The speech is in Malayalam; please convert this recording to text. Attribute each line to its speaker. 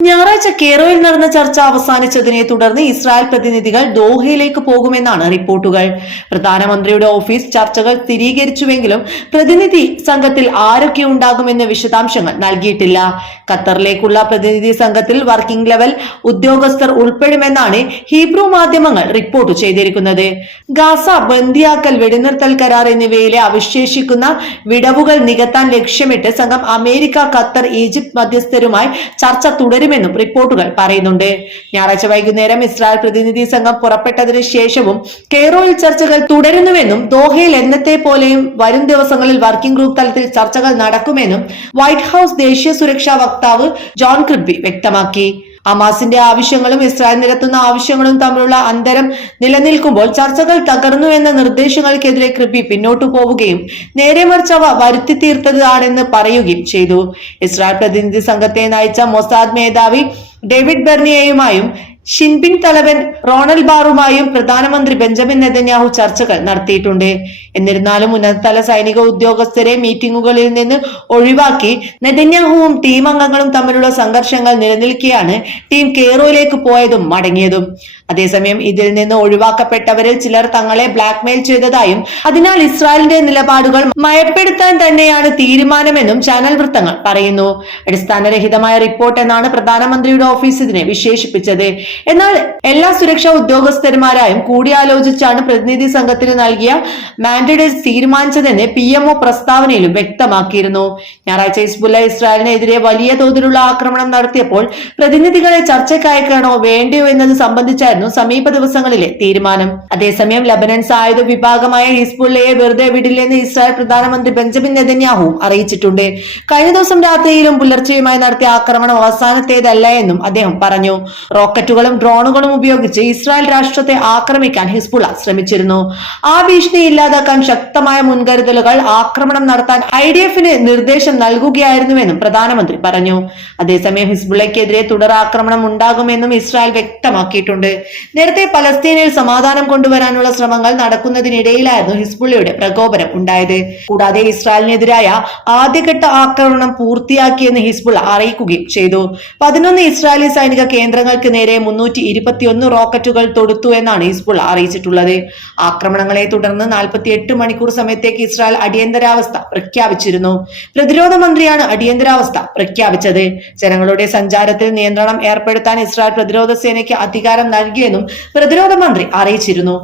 Speaker 1: ഞായറാഴ്ച കേറോയിൽ നടന്ന ചർച്ച അവസാനിച്ചതിനെ തുടർന്ന് ഇസ്രായേൽ പ്രതിനിധികൾ ദോഹയിലേക്ക് പോകുമെന്നാണ് റിപ്പോർട്ടുകൾ. പ്രധാനമന്ത്രിയുടെ ഓഫീസ് ചർച്ചകൾ സ്ഥിരീകരിച്ചുവെങ്കിലും പ്രതിനിധി സംഘത്തിൽ ആരൊക്കെ ഉണ്ടാകുമെന്ന വിശദാംശങ്ങൾ നൽകിയിട്ടില്ല. ഖത്തറിലേക്കുള്ള പ്രതിനിധി സംഘത്തിൽ വർക്കിംഗ് ലെവൽ ഉദ്യോഗസ്ഥർ ഉൾപ്പെടുമെന്നാണ് ഹീബ്രു മാധ്യമങ്ങൾ റിപ്പോർട്ട് ചെയ്തിരിക്കുന്നത്. ഗാസ ബന്ദിയാക്കൽ വെടിനിർത്തൽ കരാർ എന്നിവയിലെ അവശേഷിക്കുന്ന വിടവുകൾ നികത്താൻ ലക്ഷ്യമിട്ട് സംഘം അമേരിക്ക ഖത്തർ ഈജിപ്ത് മധ്യസ്ഥരുമായി ചർച്ച തുടരുമെന്നും റിപ്പോർട്ടുകൾ പറയുന്നുണ്ട്. ഞായറാഴ്ച വൈകുന്നേരം ഇസ്രായേൽ പ്രതിനിധി സംഘം പുറപ്പെട്ടതിനു ശേഷവും കെയ്റോയിൽ ചർച്ചകൾ തുടരുന്നുവെന്നും ദോഹയിൽ എന്നത്തെ പോലെയും വരും ദിവസങ്ങളിൽ വർക്കിംഗ് ഗ്രൂപ്പ് തലത്തിൽ ചർച്ചകൾ നടക്കുമെന്നും വൈറ്റ് ഹൌസ് ദേശീയ സുരക്ഷാ വക്താവ് ജോൺ ക്രിബി വ്യക്തമാക്കി. ഹമാസിന്റെ ആവശ്യങ്ങളും ഇസ്രായേൽ നിരത്തുന്ന ആവശ്യങ്ങളും തമ്മിലുള്ള അന്തരം നിലനിൽക്കുമ്പോൾ ചർച്ചകൾ തകർന്നു എന്ന നിർദ്ദേശങ്ങൾക്കെതിരെ കൃപി പിന്നോട്ടു പോവുകയും നേരെ മറിച്ച് അവ വരുത്തി തീർത്തതാണെന്ന് പറയുകയും ചെയ്തു. ഇസ്രായേൽ പ്രതിനിധി സംഘത്തെ നയിച്ച മൊസാദ് മേധാവി ഡേവിഡ് ബെർണിയയുമായും ഷിൻപിങ് തലവൻ റോണൽ ബാറുമായും പ്രധാനമന്ത്രി ബെഞ്ചമിൻ നെതന്യാഹു ചർച്ചകൾ നടത്തിയിട്ടുണ്ട്. എന്നിരുന്നാലും ഉന്നതതല സൈനിക ഉദ്യോഗസ്ഥരെ മീറ്റിംഗുകളിൽ നിന്ന് ഒഴിവാക്കി നെതന്യാഹുവും ടീം അംഗങ്ങളും തമ്മിലുള്ള സംഘർഷങ്ങൾ നിലനിൽക്കെയാണ് ടീം കെയ്റോയിലേക്ക് പോയതും മടങ്ങിയതും. അതേസമയം ഇതിൽ നിന്ന് ഒഴിവാക്കപ്പെട്ടവരിൽ ചിലർ തങ്ങളെ ബ്ലാക്ക്മെയിൽ ചെയ്തതായും അതിനാൽ ഇസ്രായേലിന്റെ നിലപാടുകൾ മയപ്പെടുത്താൻ തന്നെയാണ് തീരുമാനമെന്നും ചാനൽ വൃത്തങ്ങൾ പറയുന്നു. അടിസ്ഥാനരഹിതമായ റിപ്പോർട്ട് എന്നാണ് പ്രധാനമന്ത്രിയുടെ ഓഫീസ് ഇതിനെ വിശേഷിപ്പിച്ചത്. എന്നാൽ എല്ലാ സുരക്ഷാ ഉദ്യോഗസ്ഥന്മാരായും കൂടിയാലോചിച്ചാണ് പ്രതിനിധി സംഘത്തിന് നൽകിയ മാൻഡേറ്റ് തീരുമാനിച്ചതെന്ന് പി എംഒ പ്രസ്താവനയിലും വ്യക്തമാക്കിയിരുന്നു. ഞായറാഴ്ച ഹിസ്ബുല്ല ഇസ്രായേലിനെതിരെ വലിയ തോതിലുള്ള ആക്രമണം നടത്തിയപ്പോൾ പ്രതിനിധികളെ ചർച്ചയ്ക്കയക്കണോ വേണ്ടയോ എന്നത് സംബന്ധിച്ചായിരുന്നു സമീപ ദിവസങ്ങളിലെ തീരുമാനം. അതേസമയം ലബനൻ സായുധ വിഭാഗമായ ഹിസ്ബുള്ളയെ വെറുതെ വിടില്ലെന്ന് ഇസ്രായേൽ പ്രധാനമന്ത്രി ബെഞ്ചമിൻ നെതന്യാഹു അറിയിച്ചിട്ടുണ്ട്. കഴിഞ്ഞ ദിവസം രാത്രിയിലും പുലർച്ചെയുമായി നടത്തിയ ആക്രമണം അവസാനത്തേതല്ല എന്നും അദ്ദേഹം പറഞ്ഞു. റോക്കറ്റുകളും ഡ്രോണുകളും ഉപയോഗിച്ച് ഇസ്രായേൽ രാഷ്ട്രത്തെ ആക്രമിക്കാൻ ഹിസ്ബുള ശ്രമിച്ചിരുന്നു. ആ ഭീഷണി ഇല്ലാതാക്കാൻ ശക്തമായ മുൻകരുതലുകൾ ആക്രമണം നടത്താൻ ഐ ഡി എഫിന് നിർദ്ദേശം നൽകുകയായിരുന്നുവെന്നും പ്രധാനമന്ത്രി പറഞ്ഞു. അതേസമയം ഹിസ്ബുള്ളക്കെതിരെ തുടർ ആക്രമണം ഉണ്ടാകുമെന്നും ഇസ്രായേൽ വ്യക്തമാക്കിയിട്ടുണ്ട്. നേരത്തെ പലസ്തീനിൽ സമാധാനം കൊണ്ടുവരാനുള്ള ശ്രമങ്ങൾ നടക്കുന്നതിനിടയിലായിരുന്നു ഹിസ്ബുള്ളയുടെ പ്രകോപനം ഉണ്ടായത്. കൂടാതെ ഇസ്രായേലിനെതിരായ ആദ്യഘട്ട ആക്രമണം പൂർത്തിയാക്കിയെന്ന് ഹിസ്ബുള അറിയിക്കുകയും ചെയ്തു. പതിനൊന്ന് ഇസ്രായേലി സൈനിക കേന്ദ്രങ്ങൾക്ക് നേരെ മുന്നൂറ്റി ഇരുപത്തിയൊന്ന് റോക്കറ്റുകൾ തൊടുത്തു എന്നാണ് ഹിസ്ബുൾ അറിയിച്ചിട്ടുള്ളത്. ആക്രമണങ്ങളെ തുടർന്ന് നാൽപ്പത്തി എട്ട് മണിക്കൂർ സമയത്തേക്ക് ഇസ്രായേൽ അടിയന്തരാവസ്ഥ പ്രഖ്യാപിച്ചിരുന്നു. പ്രതിരോധ മന്ത്രിയാണ് അടിയന്തരാവസ്ഥ പ്രഖ്യാപിച്ചത്. ജനങ്ങളുടെ സഞ്ചാരത്തിൽ നിയന്ത്രണം ഏർപ്പെടുത്താൻ ഇസ്രായേൽ പ്രതിരോധ സേനയ്ക്ക് അധികാരം നൽകിയെന്നും പ്രതിരോധ മന്ത്രി അറിയിച്ചിരുന്നു.